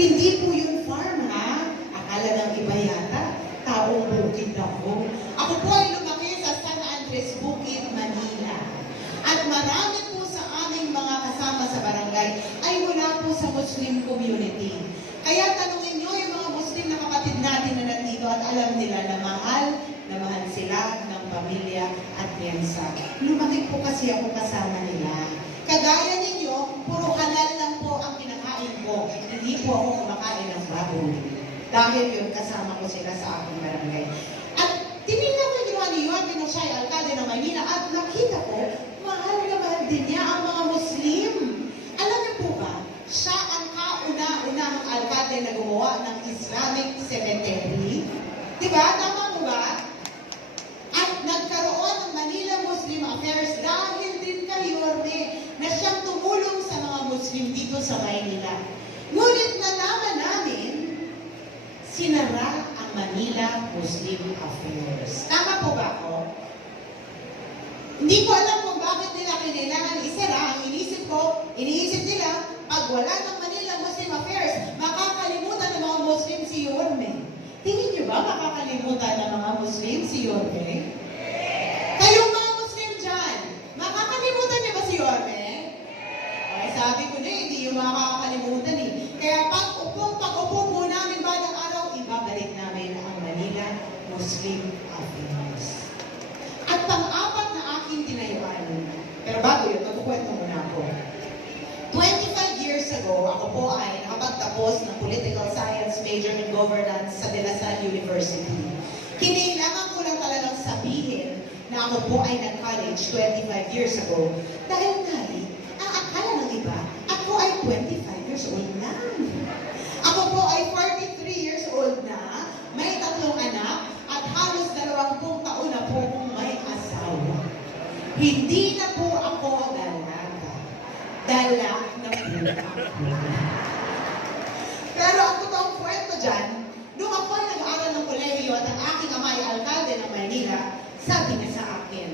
Hindi po yung farm, ha? Akala ng iba yata, taong bukid ako. Ako po ay lumaki sa San Andres Bukid, Manila. At marami po sa aming mga kasama sa barangay ay mula po sa Muslim community. Kaya tanungin nyo yung mga Muslim na kapatid natin na nandito at alam nila na mahal sila ng pamilya at piyansa. Lumaki po kasi ako kasama nila. Kagaya ninyo, puro halal lang po ang kinakain ko. Hindi po ako kumakain ng baboy. Dahil yun, kasama ko sila sa aking barangay. At tinignan ko yung ano yun, siya ay alkalde ng Maynila at nakita ko, mahal na mahal din niya ang mga Muslim. Alam niyo po ba, siya ang kauna-unahang alkalde na gumawa ng Islamic Cemetery. Diba? Tama mo ba? At nagkaroon ng Manila Muslim Affairs dahil din kay Yorme na siyang tumulong sa mga Muslim dito sa Maynila. Ngunit nalaman namin, sinara ang Manila Muslim Affairs. Tama po ba ako? Hindi ko alam kung bakit nila kailangan isara. Ang iniisip nila, pag wala ng Manila Muslim Affairs, makakalimutan ng mga Muslim si Yorme. Tingin niyo ba makakalimutan ng mga Muslim si Yorme? Kayong mga Muslim dyan, makakalimutan niyo ba si Yorme? Ay, sabi ko na, hindi yung makakalimutan eh. Kaya pag-upo po namin balang araw, ibabalik namin ang Manila Muslim Affairs. At pang-apat na aking tinayuan, pero bago yun, magkukwento muna ako. 25 years ago, ako po ay nakapagtapos ng Political Science major in Governance sa De La Salle University. Kinailangan ko lang talagang sabihin na ako po ay nag-college 25 years ago dahil ang akala ng iba, ako ay 25 years old na. Ako po ay 43 years old na, may 3 anak, at halos 20 taon na po kung may asawa. Hindi na po ako dalaga. Dala na po ako. Pero ang totoong kwento dyan, nung ako ay nag-aaral ng kolehiyo at ang aking ama ay alkalde ng Maynila, sabi niya sa akin,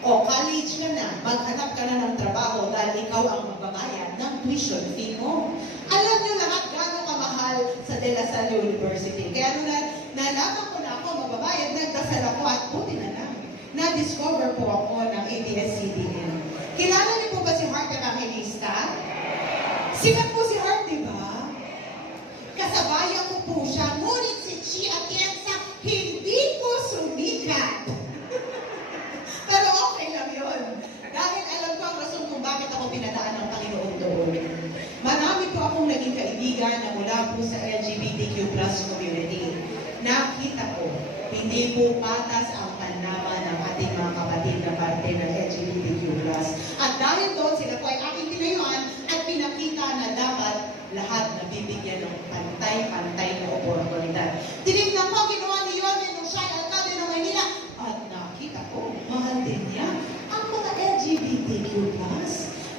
college ka na, maghanap ka na ng trabaho dahil ikaw ang magbabayad ng tuition fee mo. Alam niyo lahat gano'ng kamahal sa De La Salle University. Kaya nung nalaman ko na ako magbabayad, nagdasal ako at buti na lang. na-discover po ako ng ABS-CBN. Kilala niyo po ba si Heart Evangelista? Sikat po si Heart, di ba? Kasabayan ko po siya, ngunit si Chi Atienza hindi po sumikat. Pero okay lang yun. Dahil alam ko ang rason kung bakit ako pinadaan ng Panginoon doon. Marami po akong naging kaibigan na mula po sa LGBTQ plus community. Nakita ko, hindi po patas ang panama ng ating mga kapatid na parte ng LGBTQ plus. At dahil doon, sila po ay aking pinayuan at pinakita na dapat lahat nabibigyan ng pantay-pantay na oportunidad. Tinignan ko, ginawa ni Yorme nung siya ay alkalde ng Maynila at nakita ko, mahal din niya ang mga LGBTQ plus.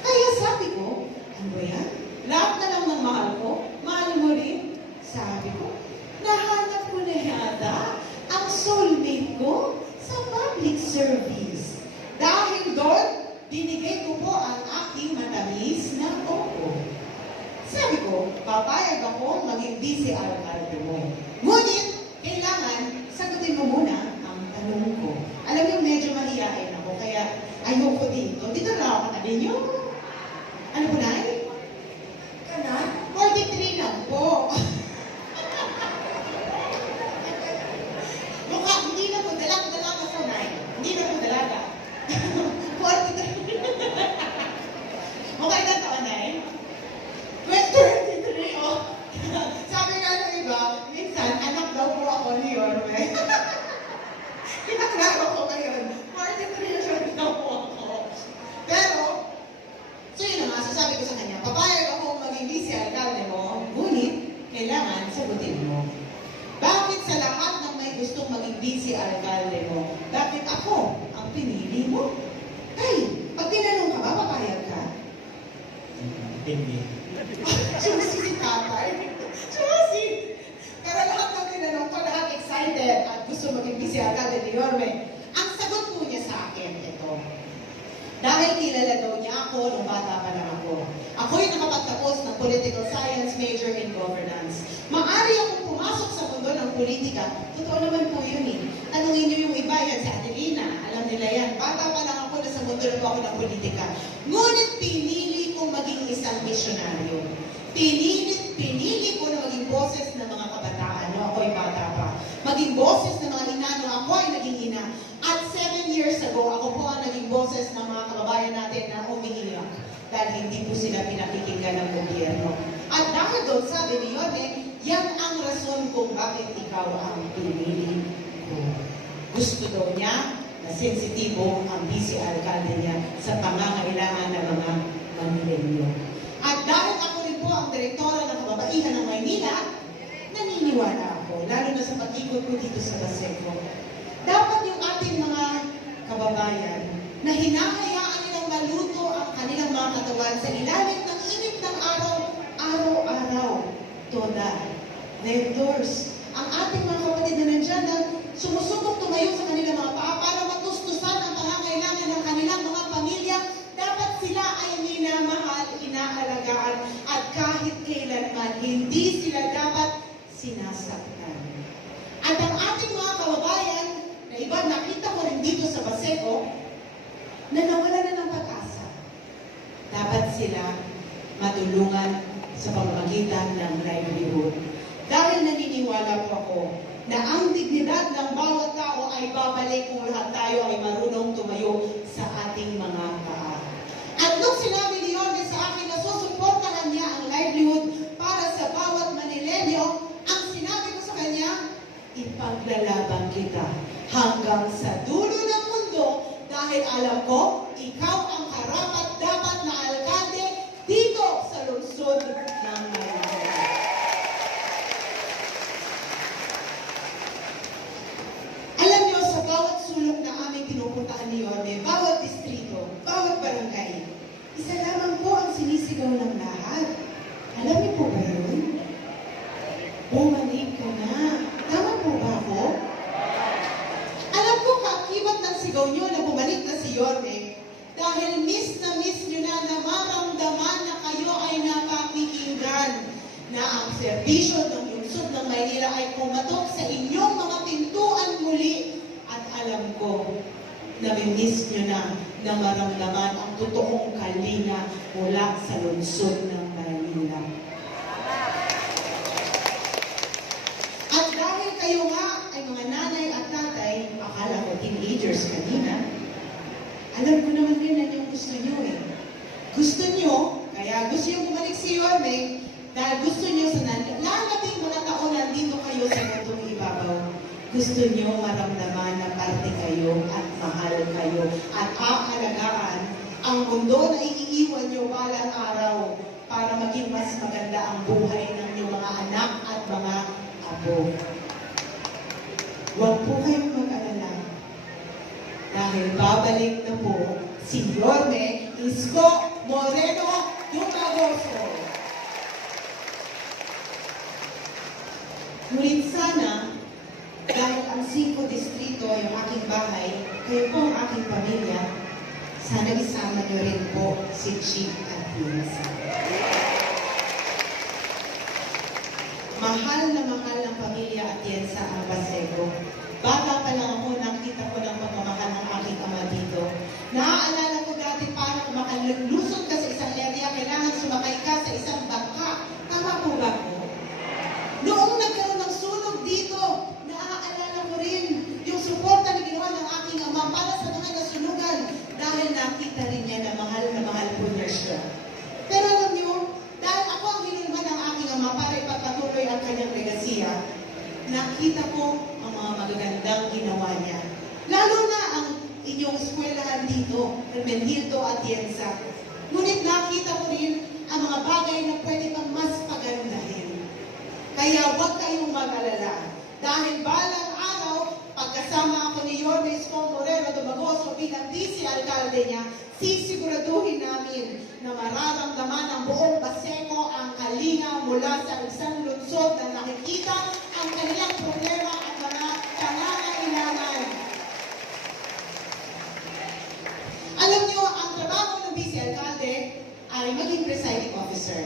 Kaya sabi ko, ano ba yan? Lahat na lang ng mahal ko, mahal mo rin. Sabi ko, nahanap ko na yata ang soulmate ko sa public service. Dahil doon, binigay ko po ang aking matamis na oo. Sabi ko, papayag ako maging vice alcalde mo. Ngunit, kailangan sagutin mo muna ang tanong ko. Alam niyo, medyo mahihain ako, kaya ayoko dito. Dito na ako katabi niyo. Ano po, Nay? Kanan? 43 lang po. Mukha, hindi na po, dalaga po, Nay. Hindi na po dalaga. 43. Mukha ilan taon, Nay? 23, oh. Sabi nga ng iba, minsan, anak daw po ako ni Yorme. Kinaklaro ko ngayon, 43 years old daw po ako. Pero, so yun nga, sasabi ko sa kanya, papayag ako maging vice alcalde mo, ngunit, kailangan sagutin mo. Bakit sa lahat ng may gustong maging vice alcalde mo, bakit ako ang pinili mo? Ay, pag tinanong ka ba, papayag ka? Hindi. Susi si tatay. Susi! Pero lahat ng tinanong ko, lahat excited at gusto maging vice alcalde ni Yorme. Ang sagot po niya sa akin, ito. Dahil kilala daw niya ako nung bata pa lang ako. Ako'y nakapagtapos ng political science major in governance. Maaari akong pumasok sa mundo ng politika. Totoo naman po yun eh. Tanungin niyo yung iba yan, si Adelina. Alam nila yan. Bata pa lang ako na sa mundo na po ako ng politika. Ngunit pinili kong maging isang misyonaryo. Pinili ko na maging boses ng mga kabataan. No, ako'y bata pa. Maging boses ng mga ina. No, ako ay naging ina. At 7 years ago, ako po ang naging boses ng mga kababayan natin na umiiyak dahil hindi po sila pinakikinggan ng gobyerno. At dahil doon, sabi ni Yorme, yan ang rason kung bakit ikaw ang pinili ko. Gusto daw niya na sensitibo ang vice alcalde niya sa pangangailangan ng mga Manileño. At dahil ako rin po ang direktora ng kababaihan ng Maynila, naniniwala ako, lalo na sa pag-ikot ko dito sa Baseco. Dapat yung ating mga kababayan na hinahayaan nilang maluto ang kanilang mga katawan sa ilalim ng init ng araw, araw-araw. Toda. Red doors. Ang ating mga kapatid na nandyan na sumusubok tumayo sa kanilang mga paa para matustusan ang pangangailangan ng kanilang mga pamilya, dapat sila ay minamahal, inaalagaan, at kahit kailanman, hindi sila dapat sinasaktan. At ang ating mga kababayan, na iba, nakita ko rin dito sa Baseco, na nawala na ng pag-asa. Dapat sila matulungan sa pamamagitan ng livelihood. Dahil naniniwala po ako na ang dignidad ng bawat tao ay babalik kung lahat tayo ay marunong tumayo sa ating mga paa. At nung sinabi ni Yorme sa akin na susuportahan niya ang livelihood para sa bawat Manileño, ang sinabi ko sa kanya, ipaglalaban kita hanggang sa dulo ng mundo dahil alam ko, ikaw ang karapat-dapat na alkalde dito sa lungsod ng Maynila. Alam niyo, sa bawat sulok na aming pinupuntahan ni Yorme, bawat distrito, bawat barangay, isa lamang po ang sinisigaw ng lahat. Alam niyo po ba yun? Bumalik ka na. Tama po ba ako? Alam ko, kaakibat ng sigaw niyo na bumalik na si Yorme dahil miss niyo na maramdaman na kayo ay napakikinggan na ang serbisyo ng lungsod ng Maynila ay pumatok sa inyong mga pintuan muli. At alam ko, namimiss nyo na maramdaman ang totoong kalinga mula sa lungsod ng Manila. At dahil kayo nga ay mga nanay at tatay, akala ko teenagers kanina, alam ko naman din na yung gusto nyo eh. Gusto nyo, kaya gusto nyo bumalik si Yorme, dahil gusto nyo sa lalating mga taon nandito kayo sa mundong ibabaw. Gusto nyo maramdaman na parte kayo at mahal kayo at aalagaan ang mundo na iiiwan nyo balang araw para maging mas maganda ang buhay ng inyong mga anak at mga apo. Huwag po kayong mag-alala dahil babalik na po si Yorme Isko Moreno Dumagoso. Ngunit sana, dahil ang 5 distrito ay ang aking bahay, kayo po ang aking pamilya, sana isama niyo rin po si Chief at Pinsa. Mahal na mahal ng pamilya Atienza ang Baseco. Bata pa lang ako, nakita ko ng pagmamahal ng aking ama dito. Naaalala ko dati paano makalusot ka sa isang area, kailangan sumakay ka sa isang bangka. Tama po ba po? Noong nagkaroon ng sunog dito, naaalala ko rin yung suporta na ginawa ng aking ama para sa mga nasunugan dahil nakita rin niya na mahal po niya siya. Pero alam niyo, dahil ako ang hinulma ng aking ama para ipagpatuloy ang kanyang legasiya, nakita ko ang mga magagandang ginawa niya. Lalo na ang inyong eskwelahan dito, Hermenegildo Atienza. Ngunit nakita ko rin ang mga bagay na pwede pang mas pagandahin. Kaya huwag kayong mag-alala. Dahil balang araw, pagkasama ako ni Yorme Isko Moreno Dumagoso bilang vice alkalde niya, sisiguraduhin namin na mararamdaman ng buong Baseco ang kalinga mula sa isang lungsod na nakikita ang kanilang problema at mga pangangailangan. Alam niyo, ang trabaho ng vice alkalde ay maging presiding officer,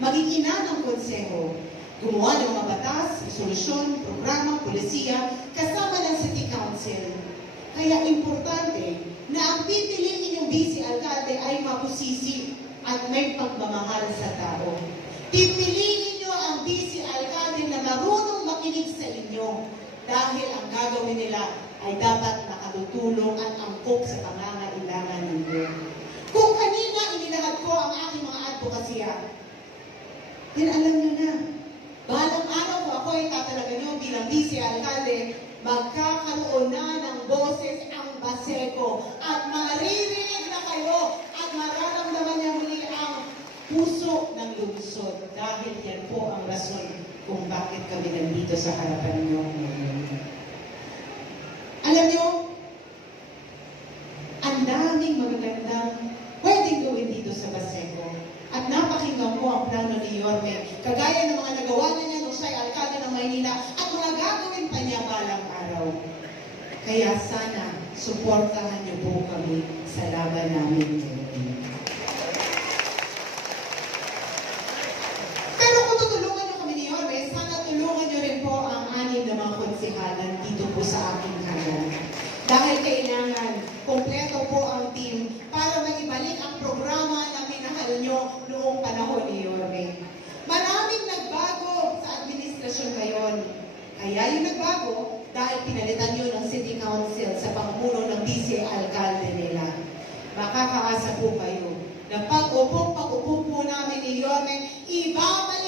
maging ina ng konseho, gumawa ng mga batas, resolusyon, programa, polisiya, kasama ng City Council. Kaya importante na ang pipiliin ninyong vice alkalde ay mapusisi at may pagmamahal sa tao. Pipiliin niyo ang vice alkalde na marunong makinig sa inyo dahil ang gagawin nila ay dapat nakatutulong at angkop sa pangangailangan ninyo. Kung kanina inilahad ko ang aking mga advokasya, then alam niyo na, balang araw ko ako ay tatalaga nyo bilang vice alkalde, magkakaroon na ng boses ang Baseco at maririnig na kayo at mararamdaman niya muli ang puso ng lungsod dahil yan po ang rason kung bakit kami nandito sa harapan nyo ngayon. Alam nyo, ang daming magagandang pwedeng gawin dito sa Baseco. At napakinggan ko ang plano ni Yorme, kagaya ng mga nagawa na niya nung siya'y alkalde ng Maynila at mga gagawin pa niya balang araw. Kaya sana, suportahan niyo po kami sa laban namin ngayon. Pero kung tutulungan niyo kami ni Yorme, sana tulungan niyo rin po ang 6 na mga konsehalan dito po sa aking hagan. Dahil kailangan, kompleto po ang team para maibalik ang programa na minahal nyo noong panahon ni Yorme. Maraming nagbago sa administrasyon ngayon. Kaya yung nagbago dahil pinalitan nyo ng City Council sa pangmuno ng vice alkalde nila. Makakaasa po kayo na pag-upo po namin ni Yorme, ibabalik